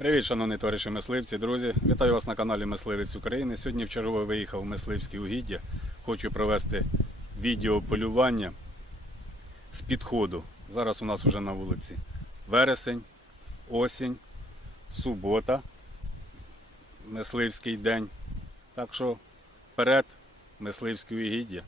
Привіт, шановні товариші мисливці, друзі. Вітаю вас на каналі Мисливець України. Сьогодні вчергове виїхав в мисливське угіддя. Хочу провести відео полювання з підходу. Зараз у нас вже на вулиці вересень, осінь, субота, мисливський день. Так що вперед, мисливські угіддя.